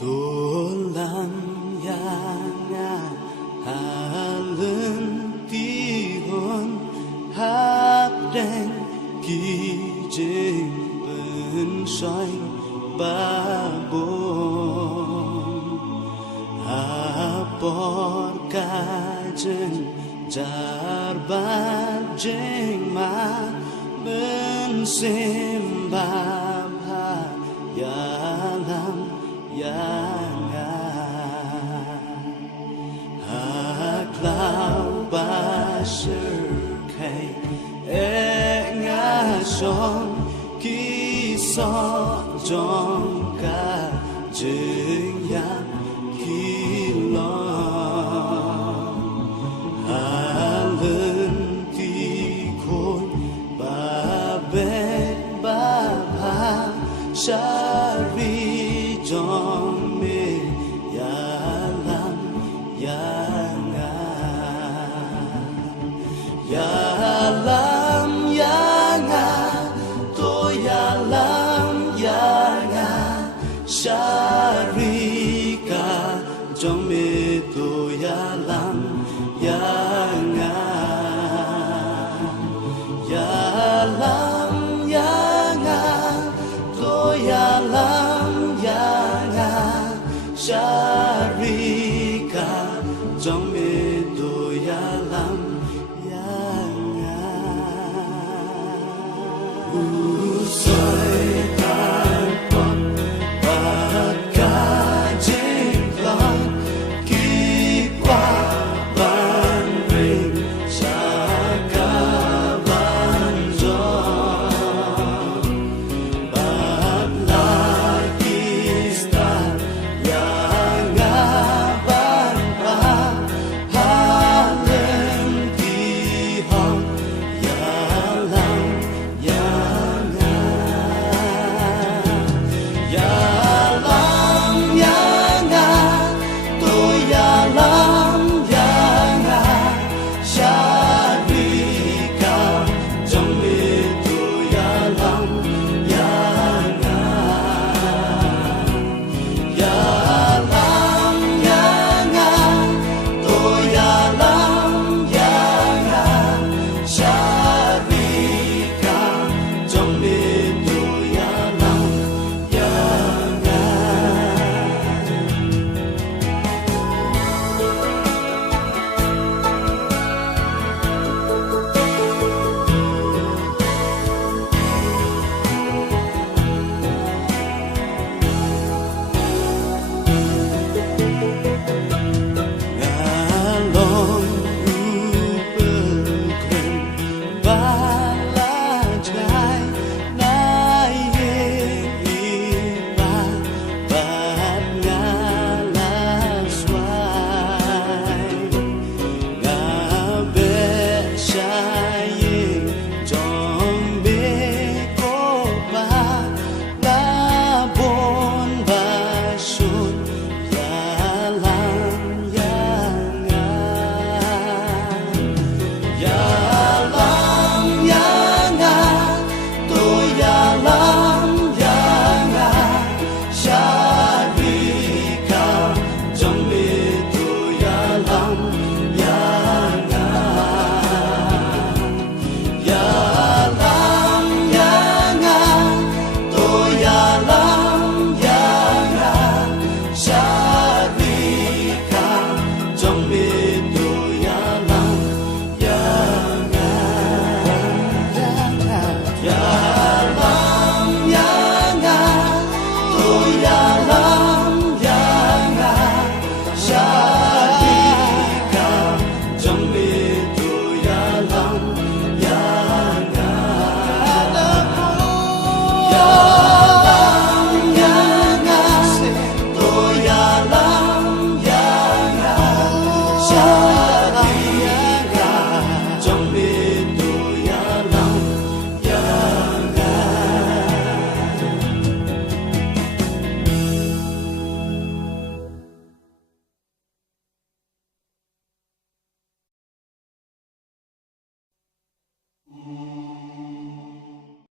Tulang yang halun tihon hap đen kỳ trên bên xoay ba bốn hapor kajen jar ban jeng ma bên sembah ya lam Yanga Haklau Basher Kay Nga Son Ki So Jong Ka Jeng Yang Ki Lo Halen Ti Khôi Ba Bê Ba Ba Shari Trong mê ya lam ya nga ya lam ya nga tôi ya lam ya nga Sharika trong mê tôi ya lam ya nga ya lam ya nga tôi ya lam Shine.